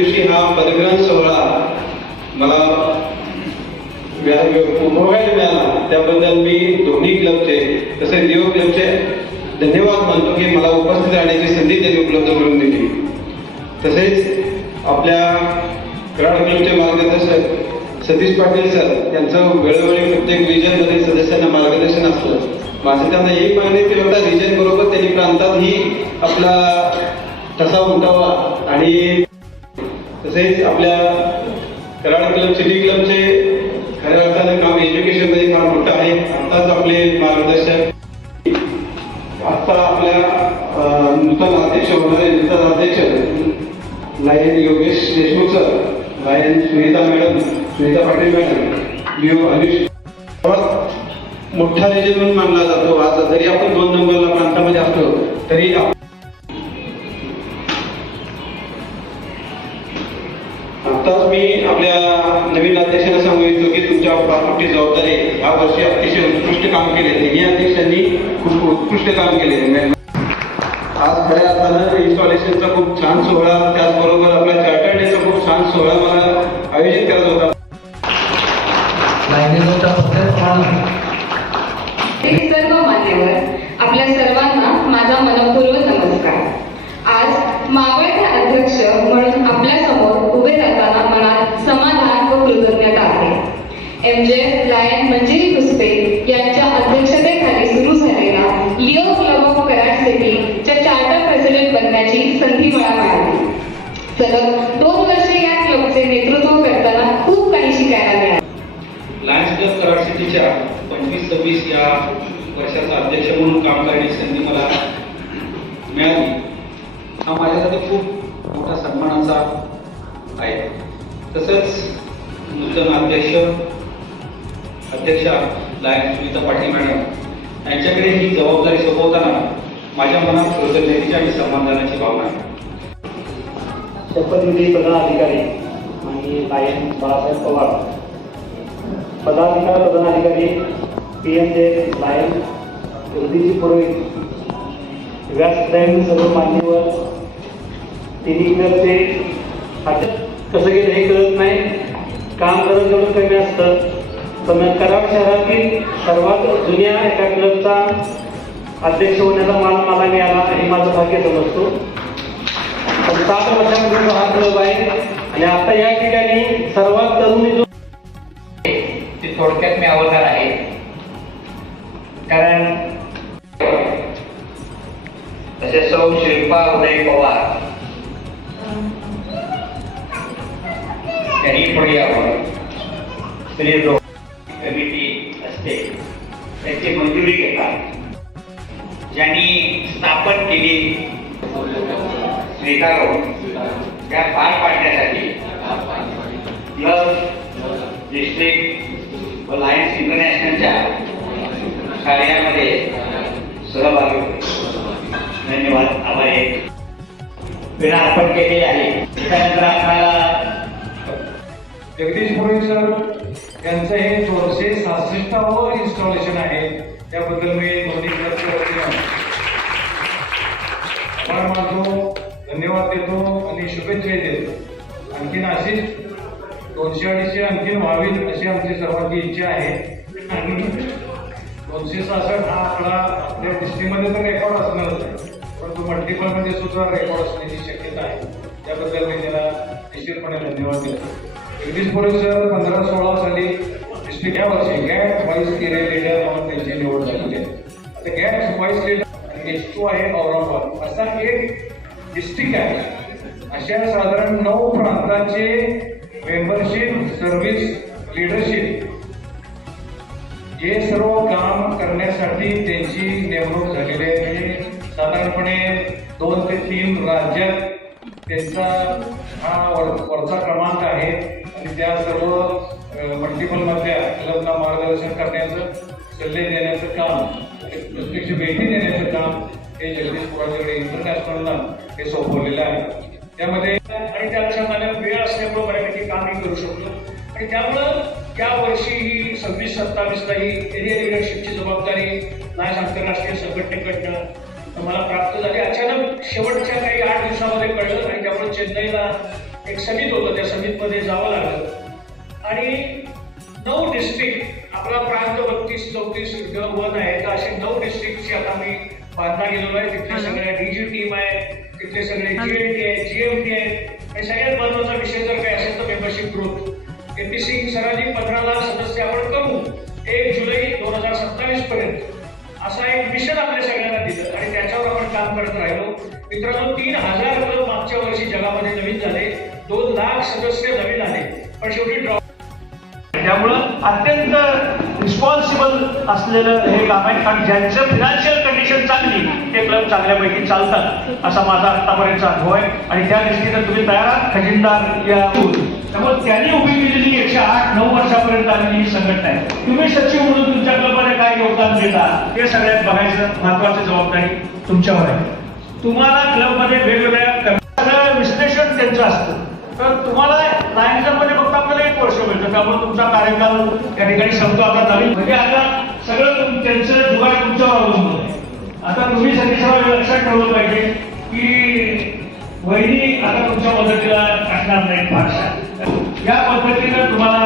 दिवशी हा पदग्रहण सोहळा मला उपभोगायला मिळाला त्याबद्दल मी दोन्ही क्लबचे तसेच दिव क्लबचे धन्यवाद मानतो की मला उपस्थित राहण्याची संधी त्यांनी उपलब्ध करून दिली. तसेच आपल्या कराड क्लबचे मार्गदर्शक सतीश पाटील सर यांचं वेळोवेळी प्रत्येक रिजनमध्ये सदस्यांना मार्गदर्शन असतं. माझं त्यांना एक मागणी ते होता रिजन बरोबर त्यांनी प्रांतातही आपला ठसा उमटावा आणि तसेच आपल्या कराड क्लब सिटी क्लबचे खऱ्या अर्थानं काम एज्युकेशनमध्ये काम मोठं आहे. आत्ताच आपले मार्गदर्शक आत्ता आपल्या नूतन अध्यक्ष होणारे नूतन अध्यक्ष lion Yogesh Deshmukh sir, lion Sunita madam, Sunita Patil madam, Leo Anish मोठा रिजन म्हणून मानला जातो. आज जरी आपण 2 नंबरला प्रांतामध्ये असतो तरी आत्ताच मी आपल्या नवीन अध्यक्षांना सांगू इच्छितो की तुमच्या फार मोठी जबाबदारी या वर्षी अतिशय उत्कृष्ट काम केले. तिन्ही अध्यक्षांनी खूप उत्कृष्ट काम केले. आज खऱ्या अर्थानं इन्स्टॉलेशनचा खूप छान सोहळा त्याचबरोबर आपल्या चार्टर्ड डेचा खूप छान सोहळा मला आयोजित करायचा होता. सर्व मान्यवर आपल्या सर्वांना माझा मनपूर्वक नमस्कार. आज मावळते अध्यक्ष म्हणून आपल्या समोर उभे राहताना मनात समाधान व कृतज्ञता आहे. MJ लायन मंजिरी पुस्ते यांच्या अध्यक्षतेखाली सुरू झालेला लिओ क्लब ऑफ कराड सिटीच्या चार्टर प्रेसिडेंट बनण्याची संधी मला मिळाली. सलग 2 वर्षे या क्लबचे नेतृत्व करताना खूप काही शिकायला मिळाले. लायन्स क्लब कराड सिटीच्या 25-26 या वर्षाचा अध्यक्ष म्हणून काम करण्याची संधी मला मिळाली. हा माझ्यासाठी खूप मोठा सन्मानाचा आहे. तसंच नूतन अध्यक्षा लायन सुनीता पाटील मॅडम यांच्याकडे ही जबाबदारी सोपवताना माझ्या मनात कृतज्ञतेची आणि समाधानाची भावना आहे. शपथविधी पदाधिकारी आणि लायन बाळासाहेब पवार, पदाधिकारी PMJ लायन उर्दीची पुरोहित, व्यासपीठावरील सर्व मान्यवर, तिन्ही क्लबचे कसं गेलं हे कळत नाही. काम करत जेवढं कमी असतं पण कराड शहरातील सर्वात जुन्या एका क्लबचा अध्यक्ष होण्याचा मान मला मिळाला हे माझं भाग्य समजतो. 7 वर्षांपूर्वी हा क्लब आहे आणि आता या ठिकाणी सर्वात तरुणी जो ते थोडक्यात मी आवडणार आहे. कारण तसे सौ शिल्पा उदय पवार त्यांनी पुढे यावं. स्त्री कमिटी असते त्याची मंजुरी घेतात. ज्यांनी स्थापन केली स्वीकारून त्या पार पाडण्यासाठी क्लब, डिस्ट्रिक्ट व लायन्स इंटरनॅशनलच्या कार्यामध्ये सहभागी होते. धन्यवाद. आभारी वेळा अर्पण केलेली आहे. त्यानंतर आपल्याला जगदीश पुरोहित सर यांचं हे 466वं इन्स्टॉलेशन आहे. त्याबद्दल मी दोन्ही क्लबच्या वतीनं आभार मानतो, धन्यवाद देतो आणि शुभेच्छा देतो. आणखीन अशीच 200-250 आणखीन व्हावीत अशी आमची सर्वांची इच्छा आहे. आणि 266 हा आकडा आपल्या डिस्ट्रिक्टमध्ये तर रेकॉर्ड असणारच आहे, परंतु मल्टिपलमध्ये सुद्धा रेकॉर्ड असण्याची शक्यता आहे. त्याबद्दल मी त्याला निश्चितपणे धन्यवाद देतो. जगदीश पुरोहित सर 15-16 साली डिस्ट्रिक्ट या वर्षी गॅट व्हाईस केले लीडर म्हणून त्यांची निवड झालेली आहे. आता गॅट व्हाईस लीडर H2 आहे औरंगाबाद असा एक डिस्ट्रिक्ट आहे. अशा साधारण 9 प्रांतांचे मेंबरशिप, सर्व्हिस, लिडरशिप हे सर्व काम करण्यासाठी त्यांची नेमणूक झालेली आहे. साधारणपणे 2 ते 3 राज्यात त्यांचा हा वरचा क्रमांक आहे आणि त्या सर्व मल्टिपलमधल्या क्लबला मार्गदर्शन करण्याचं, सल्ले देण्याचं काम, प्रत्यक्ष भेटी देण्याचं काम हे जगदीश पुराच्याकडे इंटरनॅशनलला हे सोपवलेलं आहे. त्यामध्ये आणि त्या लक्षात आल्या वेळ असल्यामुळे बऱ्यापैकी कामही करू शकतो आणि त्यामुळं या वर्षी ही 26-27ला ही एरिया लिडरशिपची जबाबदारी लायन्स आंतरराष्ट्रीय संघटनेकडनं मला प्राप्त झाली. अचानक शेवटच्या काही 8 दिवसामध्ये कळलं आणि त्यामुळे चेन्नईला एक समित होतं, त्या समितमध्ये जावं लागलं आणि 9 डिस्ट्रिक्ट, आपला प्रांत 32-34 वन आहे, तर असे 9 डिस्ट्रिक्टची आता मी बांधला गेलेलो आहे. तिथले सगळे डीजी टीम आहे, तिथले सगळे जीएनटी आहे, जीएमटी आहे. आणि सगळ्यात महत्वाचा विषय जर काय असेल तर मेंबरशिप ग्रोथ. एपी सिंग सरांनी 15 लाख सदस्य आपण करू 1 जुलै 2027 पर्यंत असा एक मिशन आपल्या सगळ्यांना दिलं आणि त्याच्यावर आपण काम करत राहिलो. मित्रांनो, 3000 क्लब मागच्या वर्षी जगामध्ये नवीन झाले, 2 लाख सदस्य नवीन आले, पण शेवटी ड्रॉ. त्यामुळं अत्यंत रिस्पॉन्सिबल असलेलं हे काम आहे आणि ज्यांचं फिनान्शियल कंडिशन चांगली ते क्लब चांगल्यापैकी चालतात असा माझा आतापर्यंतचा अनुभव आहे. आणि त्या दृष्टीनं तुम्ही तयार आहात खजिनदार या त्यामुळे त्यांनी उभी केलेली 108-9 वर्षापर्यंत आलेली ही संघटना आहे. तुम्ही सचिव म्हणून तुमच्या क्लबमध्ये काय योगदान देता हे सगळ्यात बघायचं महत्वाची जबाबदारी तुमच्यावर आहे. तुम्हाला क्लबमध्ये वेगवेगळ्या विश्लेषण त्यांचं असतं, तर तुम्हाला लायन्समध्ये फक्त आपल्याला 1 वर्ष मिळतं, त्यामुळे तुमचा कार्यकाल त्या ठिकाणी संपतो. आता नवीन म्हणजे आता सगळं त्यांचं जुगाड तुमच्यावर अवलंबून आहे. आता तुम्ही सगळी लक्षात ठेवलं पाहिजे की वहिनी आता तुमच्या मदतीला असणार नाही फारशा. या पद्धतीनं तुम्हाला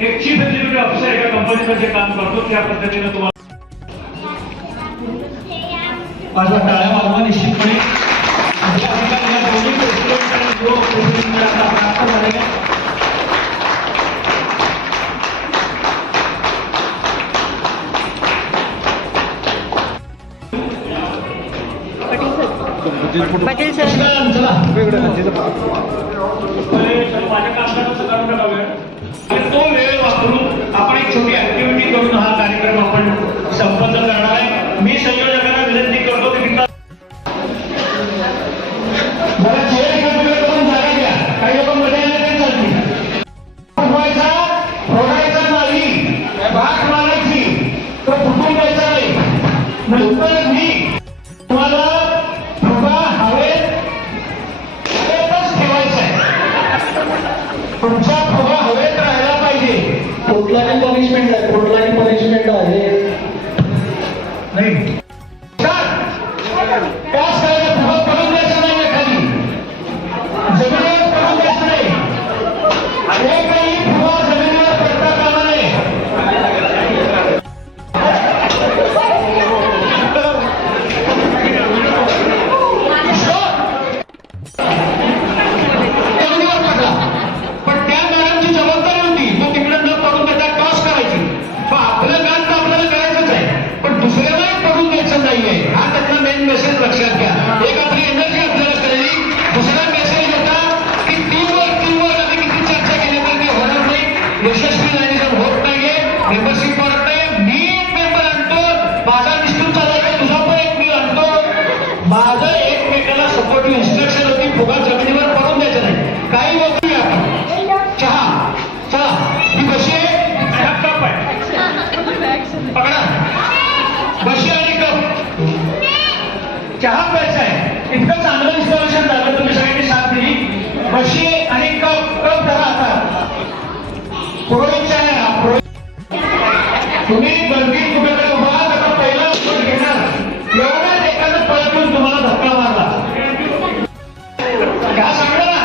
एक चीफ एक्झिक्युटिव्ह ऑफिसर एका कंपनीमध्ये काम करतो, त्या पद्धतीनं तुम्हाला माझा टाळ्या मागवा निश्चितपणे. पाटील सर माझ्या कामकाजाचं करून टाका वेळ. तो वेळ वापरून आपण एक छोटी ऍक्टिव्हिटी करून हा कार्यक्रम आपण संपन्न करणार आहे. मी संयोजकांना विनंती करतो की जरा चेअर करून जागा द्या. काही लोक मध्ये आले तरी चालतील. फोडायचा नाही, भाग मारायची, तो फुटून द्यायचा नाही. नंतर मी तुम्हाला तुमचा फुगा हवेत राहायला पाहिजे. कुठलाही पनिशमेंट आहे, कुठलाही पनिशमेंट आहे नाही. त्याच काय फुगा पडून द्यायचा नाही, खाली जमिनीवर पडून द्यायचं नाही. एकही फुगा जमिनीवर पडता कामा नये. मेसेज लक्षात घ्या. एक आपली एनर्जी आपल्याला कळली. दुसरा मेसेज होता की टीमवर्क आम्ही किती चर्चा केली तर ते होणार नाही, यशस्वी लायनिझम होत नाहीये, मेंबरशिप वाढत नाही. मी एक मेंबर आणतो, माझा निष्ठून चालायचा, तुझा पण एक मी आणतो. माझं एकमेकाला सपोर्टिव्ह इन्स्ट्रक्शन होती, फुगा जमिनीवर पडून द्यायचं नाही. काही लोक चहा चला ही बशी आहे, कप आहे, पकडा बशी आणि कप चहा प्यायचा आहे. इतकं चांगलं इन्स्टॉलेशन झालं, तुम्ही सगळ्यांनी साथ दिली. बशी आणि कप धरा. आता पुरोहितचा आहे हा पुरोहित. तुम्ही गर्दीत कुठेतरी उभा आता पहिला घेणार, एवढ्याच एखादं पळत येऊन तुम्हाला धक्का मारला का सांगा ना,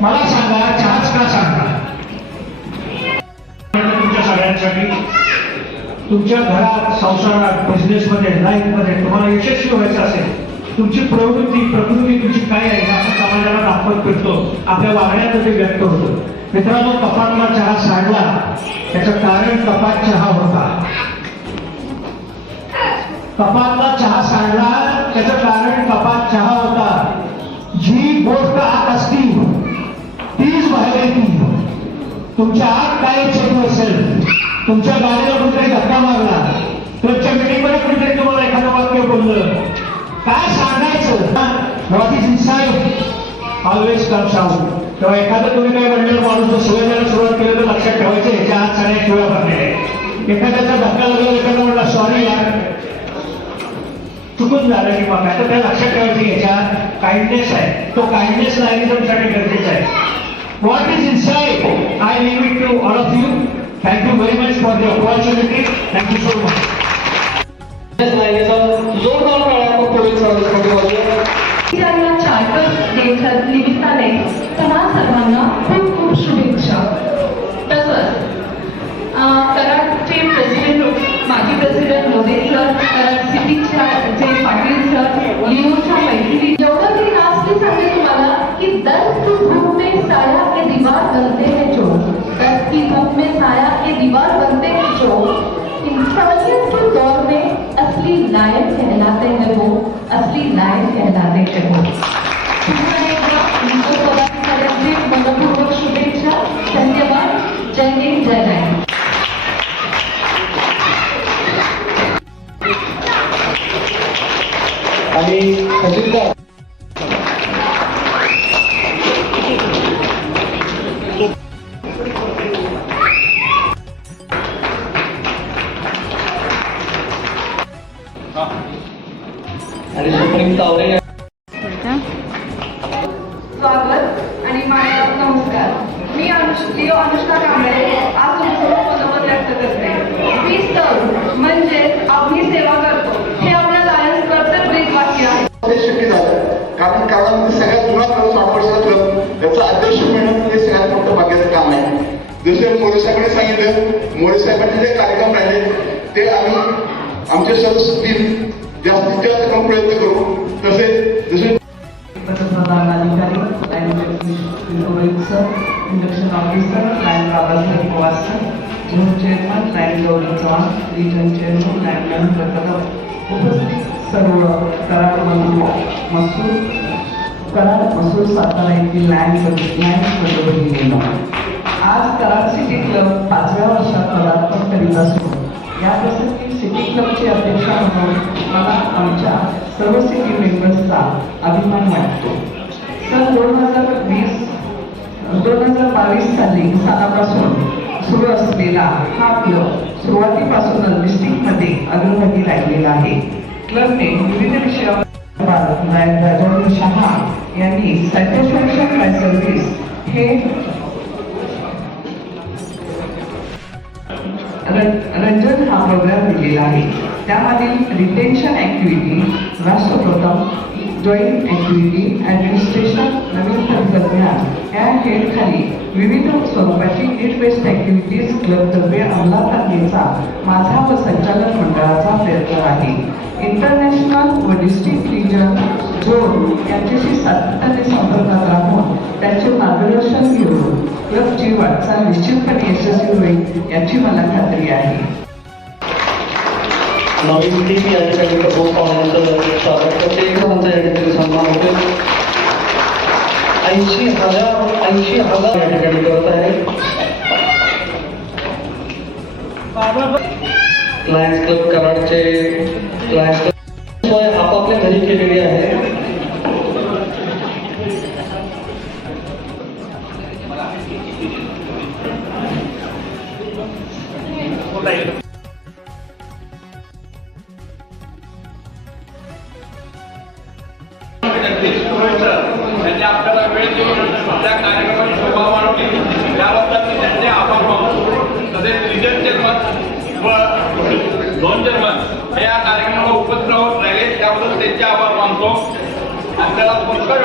मला सांगा चहाच का सांगा. तुमच्या सगळ्यांसाठी तुमच्या घरात, संसारात, बिझनेसमध्ये, लाईफमध्ये तुम्हाला यशस्वी व्हायचं असेल, तुमची प्रकृती तुमची काय आहे हे आपण समाजाला दाखवत फिरतो, आपल्या वागण्यात ते व्यक्त होतं. मित्रांनो, कपातला चहा सांडला त्याचं कारण कपात चहा होता. कपातला चहा सांडला त्याचं कारण कपात चहा होता. जी गोष्ट आत असती तीच बाहेर येते. तुमच्या आत काय चेतू असेल, तुमच्या गाडीला कुठेतरी धक्का मारला, तुमच्या मीटिंगमध्ये कुठेतरी तुम्हाला एखादं वाक्य बोललं, काय सांगायचं, what is inside always comes out. तेव्हा एखादं तुम्ही काय म्हणलं माणूस शिवाय द्यायला सुरुवात केली तर लक्षात ठेवायचं ह्याच्या आत सगळ्या शिवाय भरलेल्या. एखाद्याचा धक्का लागला, एखादा म्हणला सॉरी यार चुकून झालं किंवा काय, तर त्या लक्षात ठेवायचं ह्याच्या काइंडनेस आहे. तो काइंडनेस लायनिझमसाठी गरजेचा आहे. What is inside I leave it to all of you. Thank you very much for the opportunity. Thank you so much. जोरदार टाळ्या चार्टर वर्षाच्या निमित्ताने तुम्हा सर्वांना खूप खूप शुभेच्छा. तसंच कराडचे प्रेसिडेंट माजी प्रेसिडेंट मोदी सर, कराड सिटीच्या जे पाटील सर, लिओच्या मैथिली, एवढं मी लास्टली सांगते तुम्हाला की दर्द की धूप में साया के दीवार बनते हैं जो, दर्द की धूप में साया के दीवार बनते हैं जो, इंसानियत के दौर में असली नायक कहलाते हैं वो, असली नायक कहलाते हैं वो. पुन्हा एकदा तुमचं पदाधिकाऱ्यांचे मनपूर्वक शुभेच्छा. धन्यवाद. जय हिंद, जय नायक. आणि खजिनदार आणि सुप्रीम तावरे स्वागत आणि माझा नमस्कार. मी लिओ अनुष्का कांबळे आज तुमचं मनोमत व्यक्त करते. मी सर म्हणजेच आम्ही सेवा करतो हे आपल्या लायन्स क्लबचं ब्रीद वाक्य आहे. ते शक्य झालं कारण काळामध्ये सगळ्यात जुना क्लब 60 वर्षाचा क्लब याचा अध्यक्ष मिळणं हे सगळ्यात मोठं भाग्याचं काम आहे. जसे मोरे साहेबांनी सांगितलं, मोरे साहेबांचे जे कार्यक्रम राहिले ते आम्ही आमच्या सदस्यातील जास्तीत जास्त करून प्रयत्न करू. तसेच जसे पंतप्रधान अधिकारी lion sir, induction officer lion Babasaheb Pawar sir, zone chairman lion Gauri Chavan, region chairman lion Mahendra Kadam, उपस्थित सर्व कराड मसूर सातारा येथील लाईन बंधूभगिनींनो, आज कराड सिटी क्लब 5व्या वर्षात पदार्पण करीत असून या प्रसंगी सिटी क्लबचे अध्यक्ष म्हणून मला आमच्या सर्व सिटी मेंबर्सचा अभिमान वाटतो. सन 2022 सालापासून सुरू असलेला हा क्लब सुरुवातीपासूनच डिस्ट्रिक्टमध्ये अग्रभागी राहिलेला आहे. क्लबने विविध विषयावर राजेंद्र शहा यांनी सॅटिस्फॅक्शन बाय सर्व्हिस हे रंजन हा प्रोग्राम दिलेला आहे. त्यामधील रिटेन्शन ऍक्टिव्हिटी, राष्ट्रप्रथम, जॉईंट ऍक्टिव्हिटी, ऍडमिनिस्ट्रेशन, नवीन तंत्रज्ञान या हेडखाली विविध स्वरूपाची नीड बेस्ड ऍक्टिव्हिटीज क्लबतर्फे अंमलात आणण्याचा माझा व संचालक मंडळाचा प्रयत्न आहे. इंटरनॅशनल व डिस्ट्रिक्ट रिजन झोन यांच्याशी सातत्याने संपर्कात राहून त्यांचे मार्गदर्शन घेऊन क्लबची वाटचाल निश्चितपणे यशस्वी होईल याची मला खात्री आहे. नवीन टीम या ठिकाणी प्रभू पाहुण्यांचं स्वागत करते. एकमेकांचा या ठिकाणी सन्मान होतो. 80,000 या ठिकाणी करत आहे. लायन्स क्लब कराडचे लायन्स क्लब सोय आपापल्या घरी केलेली आहे. त्यांनी आपल्याला वेळ देऊन त्या कार्यक्रमाची शोभा वाढवली त्याबद्दल मी त्यांचे आभार मानतो. तसेच रिजन चेअरमन व झोन चेअरमन हे या कार्यक्रमाला उपस्थित राहिले त्याबद्दल त्यांचे आभार मानतो. आपल्याला पुरस्कार